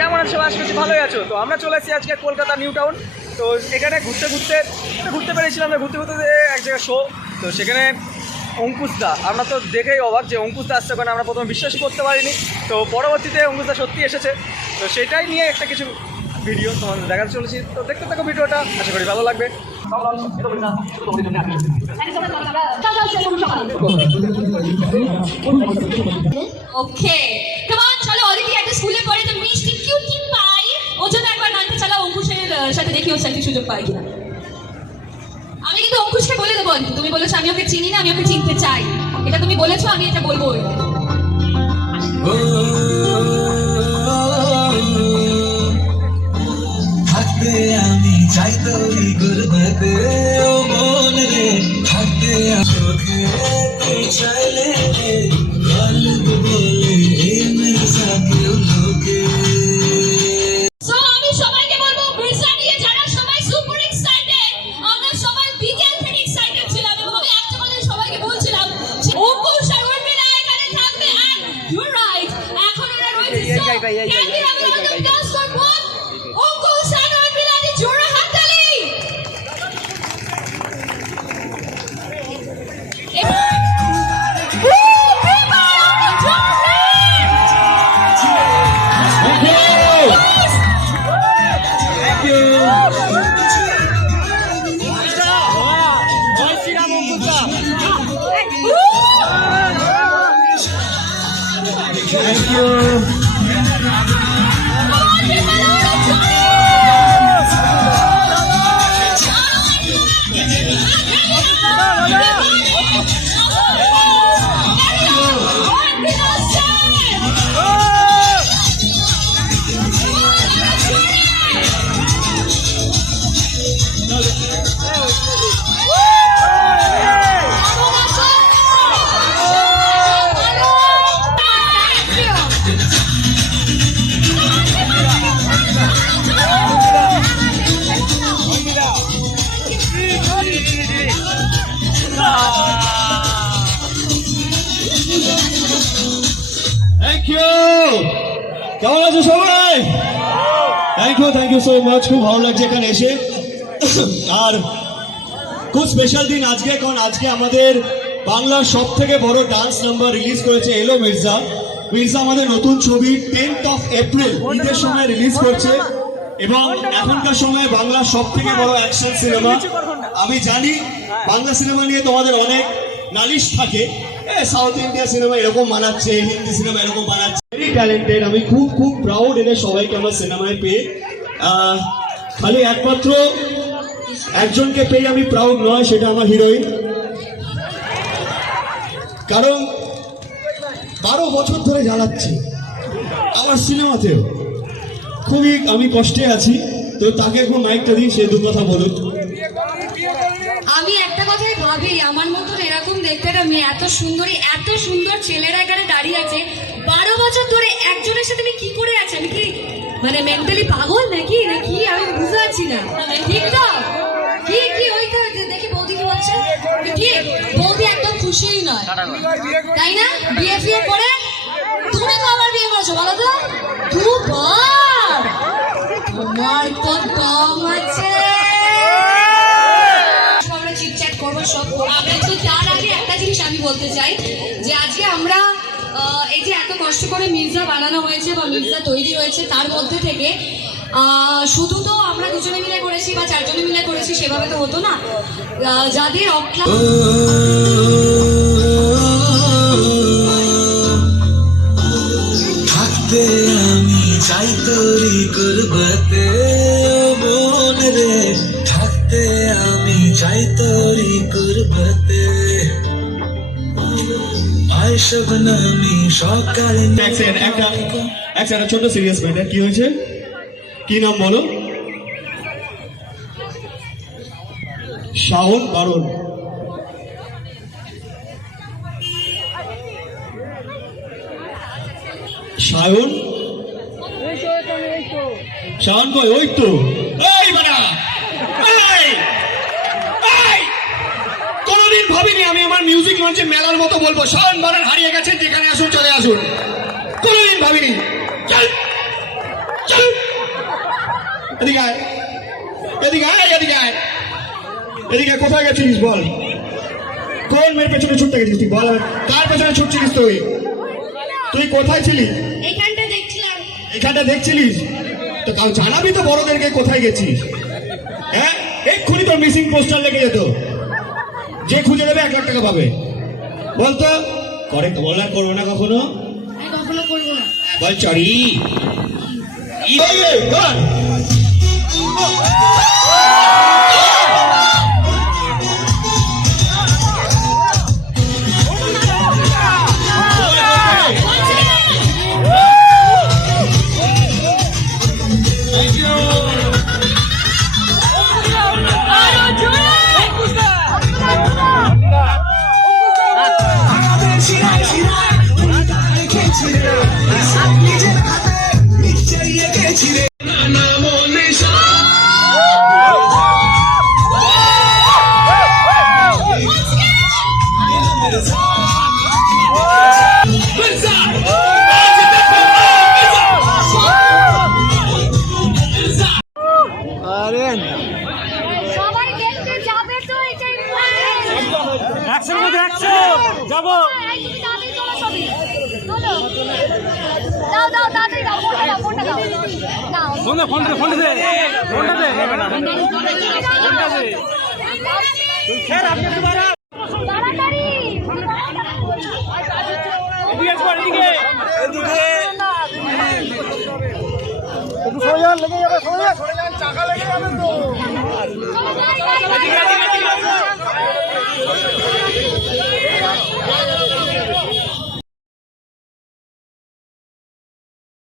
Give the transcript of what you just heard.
কেমন ভালোই আছো। তো আমরা চলে আজকে কলকাতা নিউ টাউন তো ঘুরতে ঘুরতে ঘুরতে পেরেছিলাম ঘুরতে ঘুরতে এক জায়গায় শো তো সেখানে অঙ্কুশদা আমরা তো দেখেই অবাক যে অঙ্কুশদা আসছে ওখানে। আমরা প্রথমে বিশ্বাস করতে পারিনি। তো পরবর্তীতে অঙ্কুশদা সত্যি এসেছে। তো সেটাই নিয়ে একটা কিছু ভিডিও তোমাদের দেখাতে চলেছি। তো দেখতে থাকো ভিডিওটা। আশা করি ভালো লাগবে। ওকে কামন চলো একটা স্কুলে পড়ে মিষ্টি কিউটি পাই? ও জন্য চালা সাথে দেখি সুযোগ পাই আমি কিন্তু অঙ্কুশকে বলে দেবো তুমি বলেছ আমি ওকে চিনি না, আমি ওকে চিনতে চাই। এটা তুমি বলেছ, আমি এটা বলব। থাকতে আমি চাই তোরি গুরবতে ও মন রে থাকতে চোখে। চাইলে গল্প বলে এ মেরসা কেউ লোকে So, আমি সবাইকে বলব থ্যাংক ইউ কেমন আছো সবাই? Thank you thank you so much খুব ভালো লাগছে এখানে এসে। আর খুব স্পেশাল দিন আজকে, কারণ আজকে আমাদের বাংলার সব থেকে বড় ডান্স নাম্বার রিলিজ করেছে এলো মির্জা। মির্জা আমাদের নতুন ছবি টেন্থ অফ এপ্রিল ঈদের সময় রিলিজ করছে। এবং এখনকার সময় বাংলার সব থেকে বড় অ্যাকশন সিনেমা আমি জানি, বাংলা সিনেমা নিয়ে তোমাদের অনেক নালিশ থাকে। সাউথ ইন্ডিয়া সিনেমা এরকম বানাচ্ছে হিন্দি সিনেমা এরকম বানাচ্ছে। ভেরি ট্যালেন্টেড আমি খুব খুব প্রাউড এদের সবাইকে আমার সিনেমায় পেয়ে। খালি একমাত্র একজনকে পেয়ে আমি প্রাউড নয়, সেটা আমার হিরোইন কারণ বারো বছর ধরে জ্বালাচ্ছে আমার সিনেমাতেও খুবই আমি কষ্টে আছি, তো তাকে এখন মাইকটা দিই, সে দু কথা বলুক। আমি একটা কথাই ভাবি, আমার মতন এরকম দেখতে এত সুন্দরী, এত সুন্দর ছেলেরা এখানে দাঁড়িয়ে আছে মানে মেন্টালি পাগল নাকি? নাকি আমি বুঝতে পারছি না। ঠিক তো? কি কি ওই তো দেখি বৌদি কি বলছে? ঠিক বৌদি একদম খুশিই নয়। তাই না? বিয়ে ফিয়ে করে তুমি কবার বিয়ে করেছ বলো তো। দুবার। তোমার তো দম আছে। আমরা চিটচ্যাট করব সব করব। কিন্তু তার আগে একটা জিনিস আমি বলতে চাই যে আজকে আমরা এই যে এত কষ্ট করে মির্জা বানানো হয়েছে বা মির্জা তৈরি হয়েছে তার মধ্যে থেকে শুধু তো আমরা দুজনে মিলে করেছি বা চারজনে মিলে করেছি, সেভাবে তো হতো না। যাদের অক্লা থাকতে আমি চাই তোরি মন রে। থাকতে আমি চাই তোরি শবনমি একটা এক ছোট সিরিয়াস ম্যাটার কি হয়েছে কি নাম বলো শাওন বারণ সায়ন শাওন কই ওই তো এই বাড়া এই এই কোনোদিন ভাবিনি আমি আমার মিউজিক মঞ্চে মেলার মতো বলব শরণ বারণ হারিয়ে গেছে যেখানে আসুন চলে আসুন। কোনোদিন ভাবিনি। চল চল। এদিকে আয়। এদিকে আয় এদিকে আয়। এদিকে কোথায় গেছিলিস বল? কোন মেয়ের পেছনে ছুটতে গেছিস তুই? বল কার পেছনে ছুটছিলিস তুই? তুই কোথায় ছিলিস এইখানটা দেখছিলাম। এখানটা দেখছিলিস? তো কাউ জানাবি তো বড়দেরকে কোথায় গেছিস? হ্যাঁ? এক্ষুনি তোর মিসিং পোস্টার লেগে যেত। যে খুঁজে নেবে এক লাখ টাকা পাবে। বলতো? করে বল আর করব না কখনো। বল কখনো করব না। বল চড়ি। একশোর মধ্যে একশো যাব ফোন ফোন ফোন দে ফোনটা দে ফোনটা দে খের আপনি দুবারা তাড়াতাড়ি এদিকে আসব এদিকে এদিকে একটু সরে যান লেগে যাবে সরে যান সরে যান চাকা লেগে যাবে তো